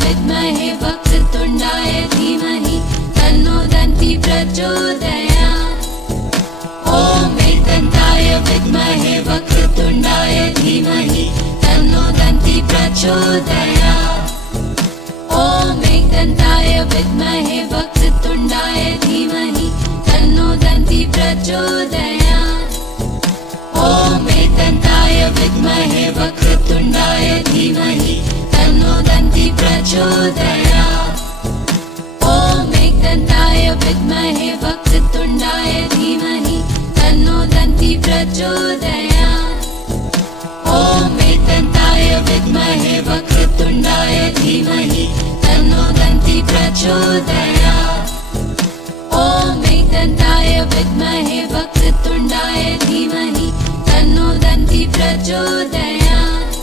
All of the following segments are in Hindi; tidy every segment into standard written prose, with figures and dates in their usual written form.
विद्महे वक्रतुण्डाय धीमहि तन्नो दन्ति प्रचोदयात्। ॐ एकदन्ताय विद्महे वक्रतुण्डाय धीमहि तन्नो दन्ति प्रचोदयात्। ॐ एकदन्ताय विद्महे वक्रतुण्डाय धीमहि तन्नो दन्ति प्रचोदयात्। ॐ एकदन्ताय विद्महे वक्रतुण्डाय धीमहि तन्नो दन्ति प्रचोदयात्। ॐ एकदन्ताय विद्महे वक्रतुण्डाय धीमहि तन्नो दन्ति प्रचोदयात्। ॐ एकदन्ताय विद्महे वक्रतुण्डाय धीमहि तन्नो दन्ति प्रचोदयात्। ॐ एकदन्ताय विद्महे वक्रतुण्डाय धीमहि तन्नो दन्ति प्रचोदयात्।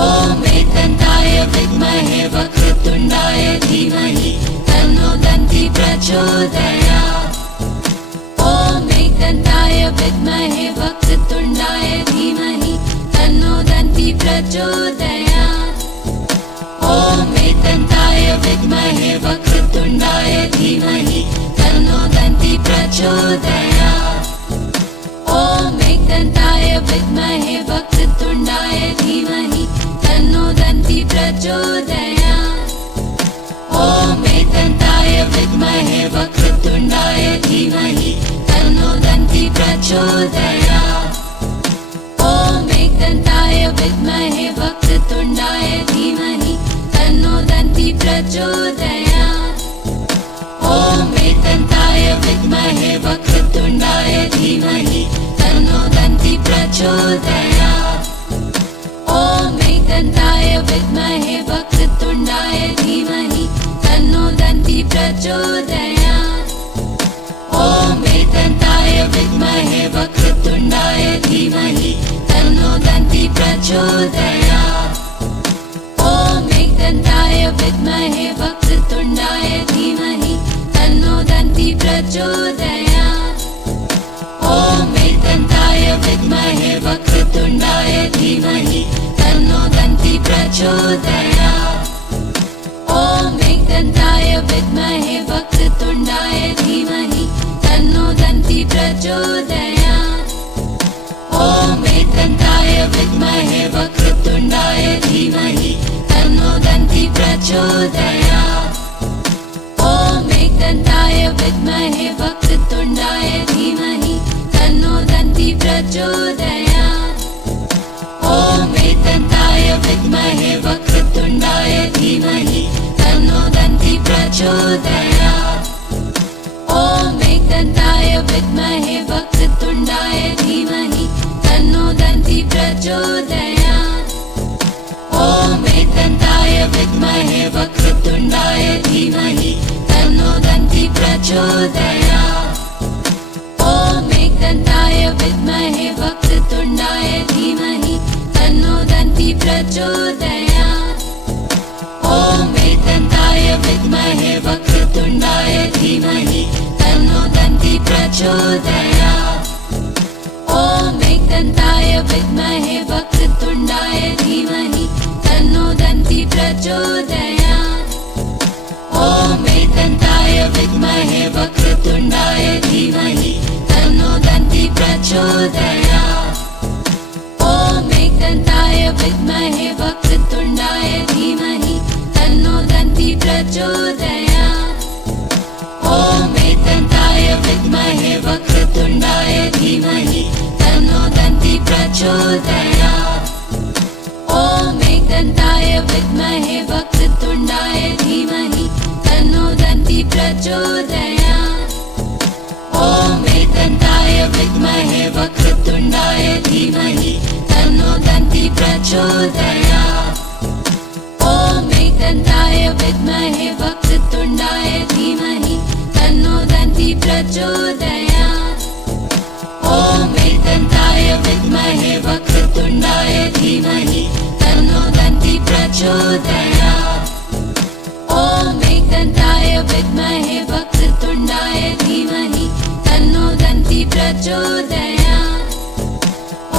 ॐ एकदन्ताय विद्महे वक्रतुण्डाय धीमहि तन्नो दन्ति प्रचोदयात्। ॐ एकदन्ताय विद्महे वक्रतुण्डाय धीमहि तन्नो दन्ति प्रचोदयात्। ॐ एकदन्ताय विद्महे वक्रतुण्डाय धीमहि तन्नो दन्ति प्रचोदयात्। ॐ एकदन्ताय विद्महे वक्रतुण्डाय धीमहि तन्नो दन्ति प्रचोदयात्। ॐ एकदन्ताय विद्महे वक्रतुण्डाय धीमहि तन्नो दन्ति प्रचोदयात्। ॐ एकदन्ताय विद्महे वक्रतुण्डाय धीमहि तन्नो दन्ति प्रचोदयात्। ॐ एकदन्ताय विद्महे वक्रतुण्डाय धीमहि तन्नो दन्ति प्रचोदयात्। ॐ एकदन्ताय विद्महे वक्रतुण्डाय धीमहि तन्नो दन्ति प्रचोदयात्। ॐ एकदन्ताय विद्महे वक्रतुण्डाय धीमहि तन्नो दन्ति प्रचोदयात्। ॐ एकदन्ताय विद्महे वक्रतुण्डाय धीमहि तन्नो दन्ति प्रचोदयात्। ॐ एकदन्ताय विद्महे वक्रतुण्डाय धीमहि तन्नो दन्ति प्रचोदयात्। ॐ एकदन्ताय विद्महे वक्रतुण्डाय धीमहि तन्नो दन्ति प्रचोदयात्। ॐ एकदन्ताय विद्महे वक्रतुण्डाय धीमहि तन्नो दन्ति प्रचोदयात्। ॐ एकदन्ताय विद्महे वक्रतुण्डाय धीमहि तन्नो दन्ति प्रचोदयात्। ॐ एकदन्ताय विद्महे वक्रतुण्डाय धीमहि तन्नो दन्ति प्रचोदयात्। ॐ एकदन्ताय विद्महे वक्रतुण्डाय धीमहि तन्नो दन्ति प्रचोदयात्। ॐ एकदन्ताय विद्महे वक्रतुण्डाय धीमहि तन्नो दन्ति प्रचोदयात्। ॐ एकदन्ताय विद्महे वक्रतुण्डाय धीमहि तन्नो दन्ति प्रचोदयात्। ॐ एकदन्ताय विद्महे वक्रतुण्डाय धीमहि तन्नो दन्ति प्रचोदयात्। ॐ एकदन्ताय विद्महे वक्रतुण्डाय धीमहि तन्नो दन्ति प्रचोदयात्। ॐ एकदन्ताय विद्महे वक्रतुण्डाय धीमहि तन्नो दन्ति प्रचोदयात्। ॐ एकदन्ताय विद्महे वक्रतुण्डाय धीमहि तन्नो दन्ति प्रचोदयात्। ॐ एकदन्ताय विद्महे वक्रतुण्डाय धीमहि तन्नो दन्ति प्रचोदयात्। ॐ एकदन्ताय विद्महे वक्रतुण्डाय धीमहि तन्नो दन्ति प्रचोदयात्। ॐ एकदन्ताय विद्महे वक्रतुण्डाय धीमहि तन्नो दन्ति प्रचोदयात्। ॐ एकदन्ताय विद्महे वक्रतुण्डाय धीमहि तन्नो दन्ति प्रचोदयात्। ॐ एकदन्ताय विद्महे वक्रतुण्डाय धीमहि तन्नो दन्ति प्रचोदयात्। ॐ एकदन्ताय विद्महे वक्रतुण्डाय धीमहि तन्नो दन्ति प्रचोदयात्।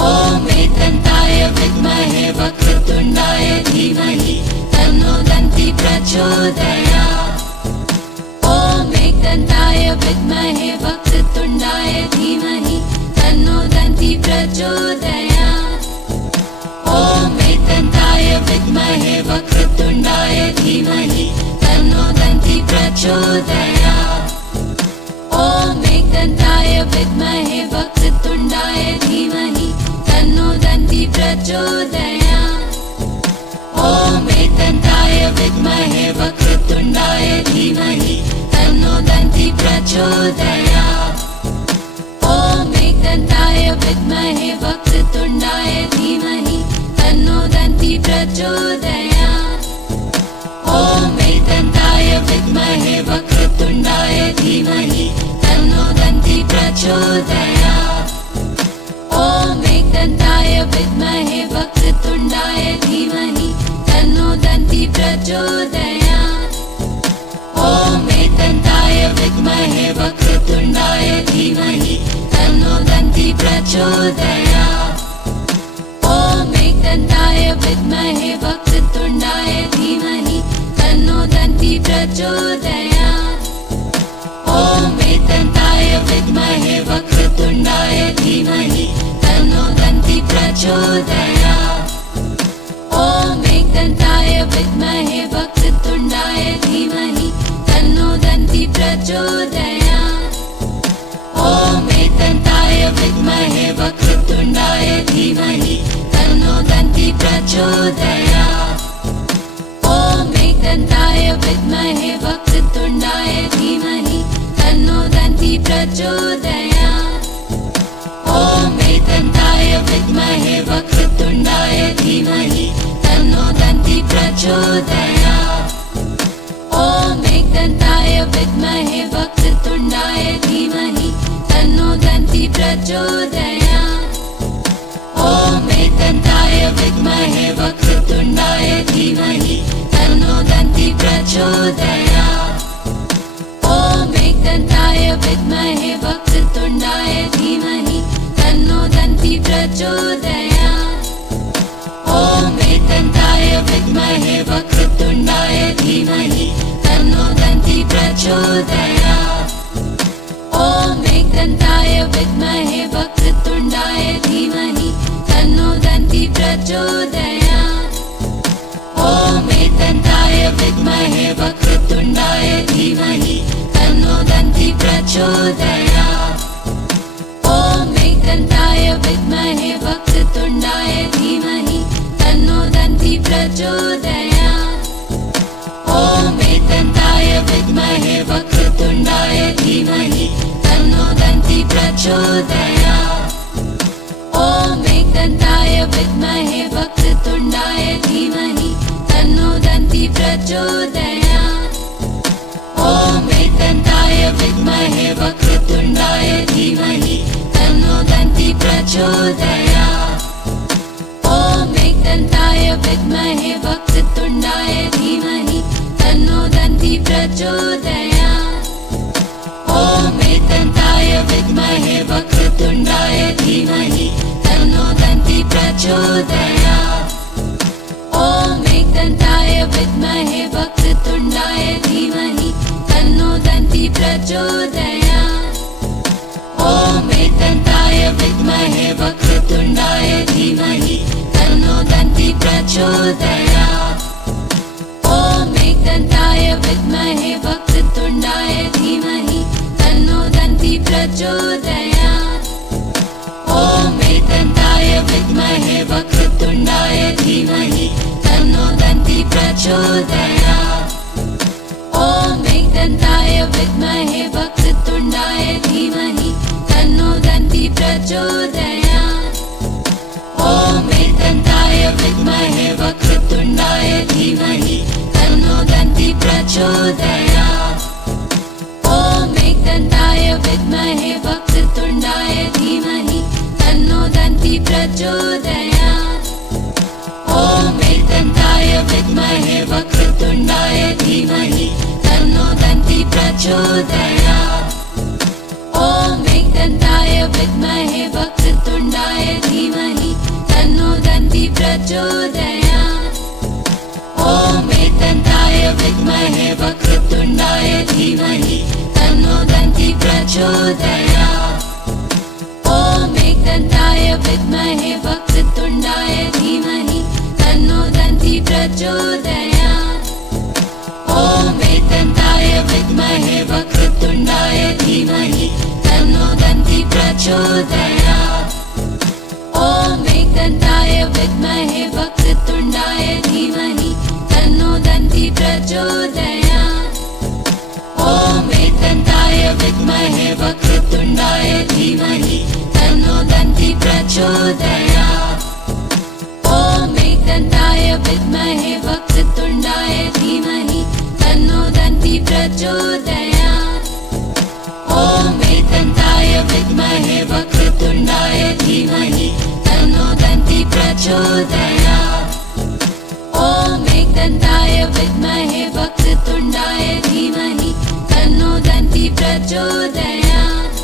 ॐ एकदन्ताय विद्महे वक्रतुण्डाय धीमहि तन्नो दन्ति प्रचोदयात्। ॐ एकदन्ताय विद्महे वक्रतुण्डाय धीमहि तन्नो दन्ती प्रचोदयात्। ॐ एकदन्ताय विद्महे वक्रतुण्डाय धीमहि तन्नो दन्ती प्रचोदयात्। ॐ एकदन्ताय विद्महे वक्रतुण्डाय धीमहि तन्नो दन्ती प्रचोदयात्। ॐ एकदन्ताय विद्महे वक्रतुण्डाय धीमहि तन्नो दन्ती प्रचोदयात्। ॐ एकदन्ताय विद्महे वक्रतुण्डाय धीमहि तन्नो दन्ती प्रचोदयात्। ॐ एकदन्ताय विद्महे वक्रतुण्डाय धीमहि तन्नो दन्ती प्रचोदयात्। ॐ एकदन्ताय विद्महे वक्रतुण्डाय धीमहि तन्नो दन्ती प्रचोदयात्। ॐ एकदन्ताय विद्महे वक्रतुण्डाय धीमहि तन्नो दन्ती प्रचोदयात्। ॐ एकदन्ताय विद्महे वक्रतुण्डाय धीमहि तन्नो दन्ती प्रचोदयात्। ॐ एकदन्ताय विद्महे वक्रतुण्डाय धीमहि तन्नो दन्ती प्रचोदयात्। ॐ एकदन्ताय विद्महे वक्रतुण्डाय धीमहि तन्नो दन्ती प्रचोदयात्। ॐ एकदन्ताय विद्महे वक्रतुण्डाय धीमहि तन्नो दन्ती प्रचोदयात्। ॐ एकदन्ताय विद्महे वक्रतुण्डाय धीमहि तन्नो दन्ती प्रचोदयात्। ॐ एकदन्ताय विद्महे वक्रतुण्डाय धीमहि तन्नो दन्ती प्रचोदयात्। ॐ एकदन्ताय विद्महे वक्रतुण्डाय धीमहि तन्नो दन्ती प्रचोदयात्। ॐ एकदन्ताय विद्महे वक्रतुण्डाय धीमहि तन्नो दन्ती प्रचोदयात्। ॐ एकदन्ताय विद्महे वक्रतुण्डाय धीमहि तन्नो दन्ती प्रचोदयात्। ॐ एकदन्ताय विद्महे वक्रतुण्डाय धीमहि तन्नो दन्ती प्रचोदयात्। ॐ एकदन्ताय विद्महे वक्रतुण्डाय धीमहि तन्नो दन्ती प्रचोदयात्। ॐ एकदन्ताय विद्महे वक्रतुण्डाय धीमहि तन्नो दन्ती प्रचोदयात्। ॐ एकदन्ताय विद्महे वक्रतुण्डाय धीमहि तन्नो दन्ती प्रचोदयात्। ॐ एकदन्ताय विद्महे वक्रतुण्डाय धीमहि तन्नो दन्ती प्रचोदयात्। ॐ एकदन्ताय विद्महे वक्रतुण्डाय धीमहि तन्नो दन्ती प्रचोदयात्। ॐ एकदन्ताय विद्महे वक्रतुण्डाय धीमहि तन्नो दन्ती प्रचोदयात्। ॐ एकदन्ताय विद्महे वक्रतुण्डाय धीमहि तन्नो दन्ती प्रचोदयात्। ॐ एकदन्ताय विद्महे वक्रतुण्डाय धीमहि तन्नो दन्ती प्रचोदयात्। ॐ एकदन्ताय विद्महे वक्रतुण्डाय धीमहि तन्नो दन्ती प्रचोदयात्। ॐ एकदन्ताय विद्महे वक्रतुण्डाय धीमहि तन्नो दन्ती प्रचोदयात्। ॐ एकदन्ताय विद्महे वक्रतुण्डाय धीमहि तन्नो दन्ती प्रचोदयात्। ॐ एकदन्ताय विद्महे वक्रतुण्डाय धीमहि तन्नो दन्ती प्रचोदयात्। ॐ एकदन्ताय विद्महे वक्रतुण्डाय धीमहि तन्नो दन्ती प्रचोदयात्। ॐ एकदन्ताय विद्महे वक्रतुण्डाय धीमहि तन्नो दन्ती प्रचोदयात्। ॐ एकदन्ताय विद्महे वक्रतुण्डाय धीमहि तन्नो दन्ती प्रचोदयात्। ॐ एकदन्ताय विद्महे वक्रतुण्डाय धीमहि तन्नो दन्ती प्रचोदयात्। ॐ एकदन्ताय विद्महे वक्रतुण्डाय धीमहि तन्नो दन्ती प्रचोदयात्। ॐ एकदन्ताय विद्महे प्रचोदयात्। ॐ एकदन्ताय विद्महे वक्रतुण्डाय धीमहि तन्नो दन्ती प्रचोदयात्। ॐ एकदन्ताय विद्महे वक्रतुण्डाय धीमहि तन्नो दन्ती प्रचोदयात्। ॐ एकदन्ताय विद्महे वक्रतुण्डाय धीमहि तन्नो दन्ती प्रचोदयात्। ॐ एकदन्ताय विद्महे वक्रतुण्डाय धीमहि तन्नो दन्ती प्रचोदयात्। ॐ एकदन्ताय विद्महे वक्रतुण्डाय धीमहि तन्नो दन्ती प्रचोदयात्।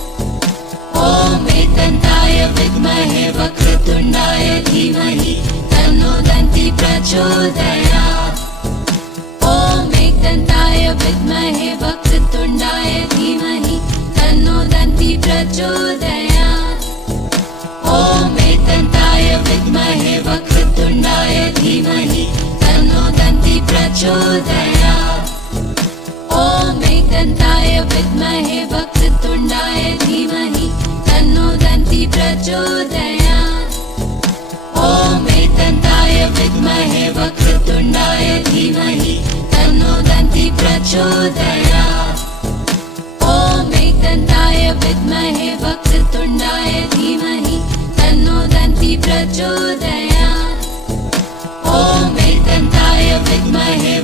ॐ एकदन्ताय विद्महे वक्रतुण्डाय धीमहि तन्नो दन्ती प्रचोदयात्। ॐ एकदन्ताय विद्महे वक्रतुण्डाय धीमहि तन्नो दन्ती प्रचोदयात्। ॐ एकदन्ताय विद्महे वक्रतुण्डाय धीमहि तन्नो दन्ती प्रचोदयात्। ॐ एकदन्ताय विद्महे वक्रतुण्डाय धीमहि तन्नो दन्ती प्रचोदयात्। ॐ एकदन्ताय विद्महे वक्रतुण्डाय धीमहि तन्नो दन्ती प्रचोदयात्। ॐ एकदन्ताय विद्महे वक्रतुण्डाय धीमहि तन्नो दन्ती प्रचोदयात्। ॐ एकदन्ताय विद्महे